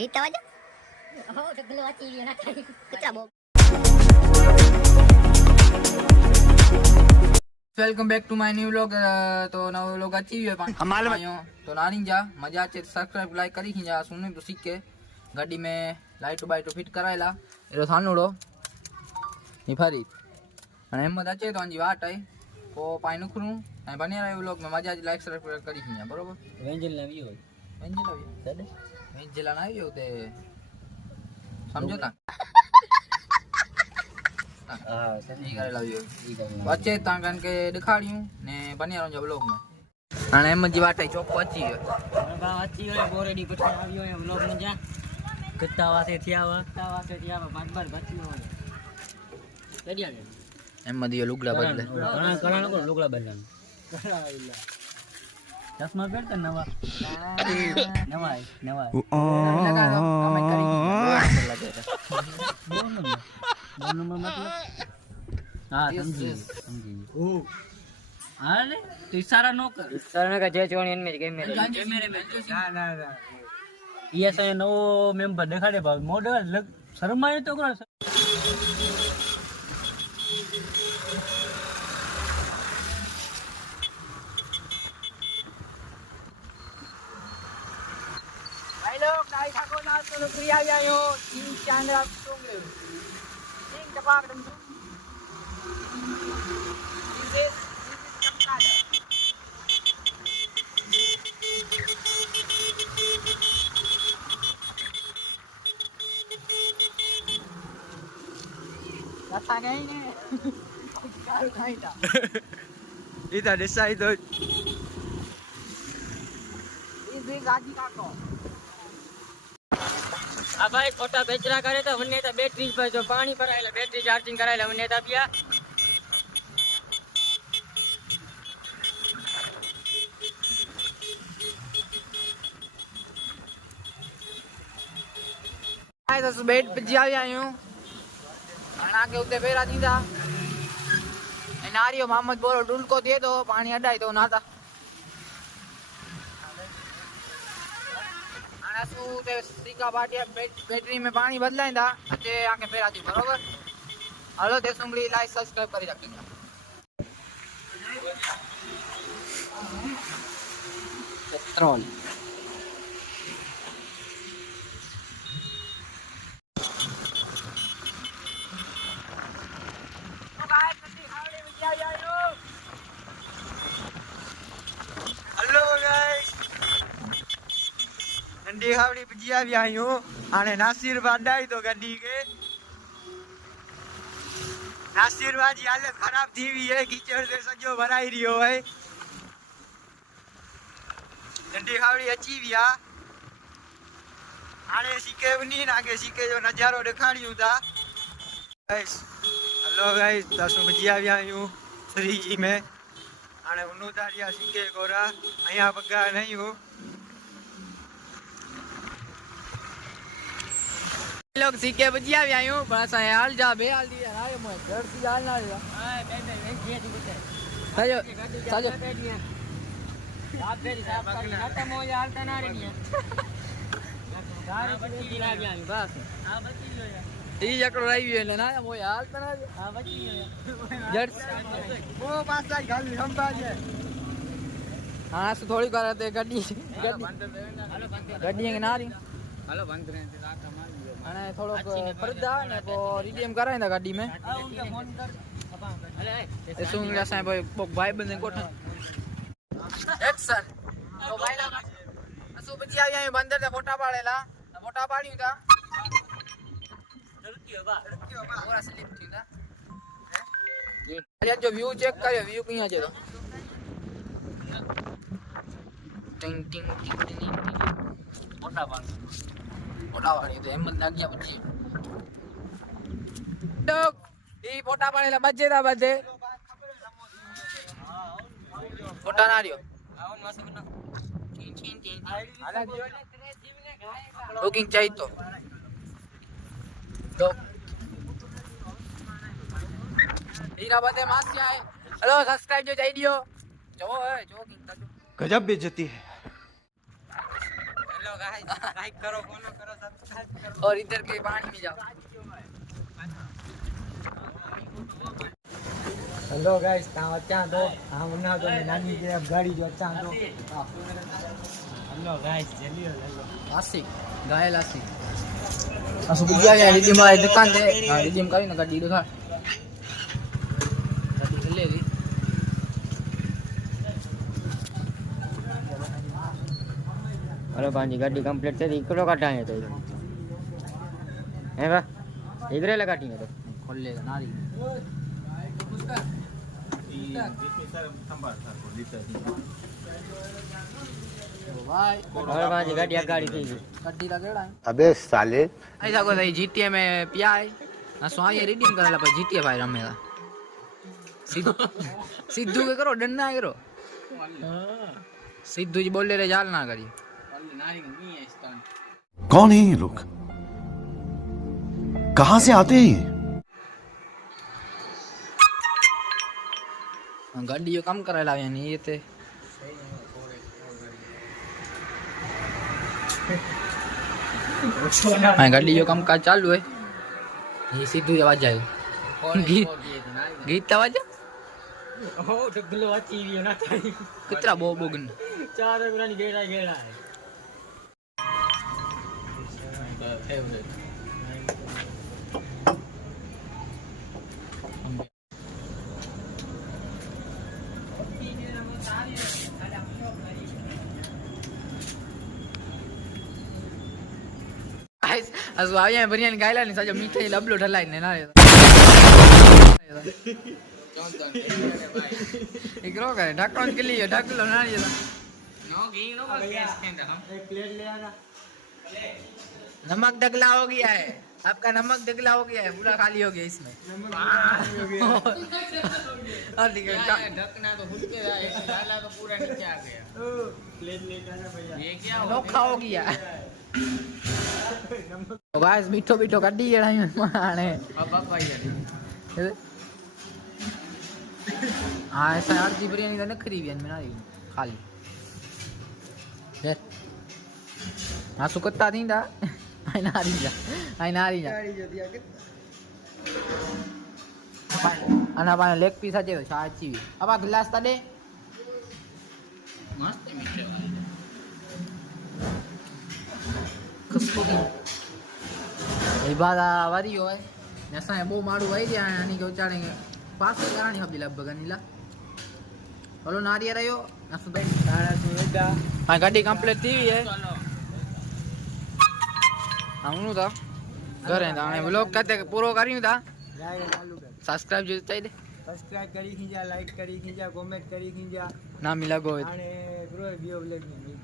ગીત વાજો હો ઢગલો વાંચી ગયો ના થાય કેટલા બો welcome back to my new vlog तो नव व्लॉग अच्छी है तो नानी जा मजा अच्छे सब्सक्राइब लाइक करी खी जा सुने तो सीख के गाड़ी में लाइट बाइट फिट करायला एरो सानुडो ની ફરી અને એમ જ છે તો અંજી વાટ આઈ તો પાઈ નખરું અને બની રહ્યો વ્લોગ માં મજા જ લાઈક સબસ્ક્રાઇબ કરી ખી બરોબર વેન્જલ ના વ્યૂ વેન્જલ વેન્જલ ના આવ્યો તે સમજો તા હા ઈ કરે લાવ્યો વચ્ચે તાં કારણ કે દેખાડ્યું ને બની રહ્યો વ્લોગ માં અને એમ જ વાટ આઈ ચોક પહોંચી ગયો બા વાચી હોય બોરેડી પછી આવ્યો એ વ્લોગ માં જા કત્તા વાસે થયા બાર વાચી હોય કેડિયા એમ જ લુગડા બદલે ઘણા લોકો લુગડા બદલાન ચશ્મા પહેરતા નવા નવા લગાડો કમેન્ટ કરી બોલનો મતલબ હા સમજી ઓ આલે તો ઈશારા નો કર ઈશારા કા જે જોણી એનમે કેમેરે ના ઈએસ નવો મેમ્બર દેખાડે ભાઈ મોડલ શરમાય તો કરો Guys, ako na ito nagkriya yung yung channel song le. Yung dapat dum. This is Kamkada. Natangay ni. Karo kaita. Ita decide. This is Aji Kako. આ ભાઈ ખોટા બેચરા કરે તો મને તો બેટરી પર જો પાણી ભરાયેલા બેટરી ચાર્જિંગ કરાયેલા મને તો આપ્યા आए तो बेड पे जी आया हूं खाना के उते फेरा दीदा ए नारियो मोहम्मद बोलो डुलको दे दो पानी अडाई तो नाता आना सु ते सीका बाटिया बैटरी में पानी बदलाइंदा अचे आके फेरा दी बरोबर हेलो देसुंगली लाइक सब्सक्राइब करी रखियो पेट्रोल हेलो गाइस गड्डी खावड़ी पजी आया हूं आने नासिर बाडाई तो गड्डी के नासिर बाजी हालत खराब थी हुई है कीचड़ से सजो भराई रियो है गड्डी खावड़ी अची विया आने सीके बनी आगे सीके जो नजारो दिखाड़ियो था गाइस हेलो गाइस दसो पजी आया हूं श्री जी में आने उन्नु तारिया सीके गोरा अया बगा नहीं हो लोग सीखे बजी आया हूं बड़ा सा हाल जा बे हाल दिया आयो मैं घर से हाल ना आया हां बेटे वेंजी दी साजो साजो आप बेरी साहब खत्म हो या हालता ना रे नहीं गाड़ी बची ला गया बस हां बची गयो यार ई एकड़ो रही એટલે ના મોય હાલ તના हां बची गयो જડ ઓ પાછા ગાલી સંભાળે હા સુ થોડી કરે તે ગાડી ગાડી કે નારી हेलो बंद करें रात मार અને થોડોક પડદા ને કો રીડીએમ કરાયના ગાડી में उनका फोन कर अरे એ શું લેસા ભાઈ ભાઈ બંને કોઠા એક્શન તો ભાઈ ના અસુ બજી આવ્યા બંદર તે ફોટા પાડેલા ફોટા પાડ્યું તા पूरा स्लिप थी ना अरे जो व्यू चेक करियो व्यू कहीं आ तो टिंग टिंग टिंग टिंग मोटा बांध फोटा वाली तो एम लग गया बच्ची डॉग ई फोटा पाड़ेला बच्चे दा बच्चे फोटा ना रियो आवन मासे बना टिंग टिंग टिंग आला दियो बुकिंग चाहिए तो हीरा बदे मास क्या है हेलो सब्सक्राइब जो चाहिए दियो जो है जो गजब बेइज्जती है। हेलो गाइस लाइक करो, फॉलो करो, सब्सक्राइब करो और इधर के पानी में जाओ। हेलो गाइस, ता अच्छा तो हम ना तो नानी के अब गाड़ी जो अच्छा तो हेलो गाइस, जल्दी हो हेलो लासी गाय लासी असु बुझा गया रिदीम भाई दुकान दे। हां रिदीम करी ना गाड़ी दिखा गाड़ी चले गई। अरे पांजी गाड़ी कंप्लीट थी इकड़ो काटाए तो है बा इकरे लगाटी है तो खोल लेगा नारी भाई अरे पांजी गाड़ी गाड़ी थी गाड़ी लगेड़ा अबे साले ऐसा को सही जीटीए में पिया है ना सो ये रिडीम करेला पर जीटीए भाई रमेगा सिद्धू के करो डन ना करो सिद्धू जी बोल ले जाल ना करी कौन है ये लोग कहां से आते हैं ये गाड़ी जो कम करेला यानी ये ते हां गाड़ी जो कम का चालू है ये सिद्धू आवाज जाए गीत आवाज ओ डगलो अच्छी भी ना ताई कितना बो बोगन चार गुरानी गेड़ा गेड़ा है असु आया बिरयानी गायला नहीं सजो मीठे लबलो ढलाई ने ना इकरो करे ढक्कन के लिए ढकलो ना ये नो घी नो गैस के अंदर हम एक प्लेट ले आना नमक ढगला हो गया है आपका नमक ढगला हो गया है पूरा खाली हो गया इसमें और देखो ढकना तो फूट के ऐसे डाला तो पूरा नीचे आ गया प्लेट ले आना भैया ये क्या नोखा हो गया तो गाइस मीठो मीठो कड्डी जड़ा माने अब भाई हां ऐसा यार दी बिरयानी तो नखरी भी में ना खाली हां सुकत्ता दींदा आई नारी जा गाड़ी जो दिया के आना पाने लेग पीस आजे तो छाची अब आ गिलास ता दे मस्त मीठो खुशबू ये बात वारी हो है जैसा है वो मारू आई दिया यानी कि उचाड़ेंगे पास से करानी हबी लगभग नीला हेलो नारिया रहो नस भाई सारा सुविधा हां गाड़ी कंप्लीट थी है हमनु था घर है दाने व्लॉग करते पूरो करियो था सब्सक्राइब जो चाहिए सब्सक्राइब करी खींचा लाइक करी खींचा कमेंट करी खींचा ना मिला गो आने ब्रो वीडियो ब्लॉग में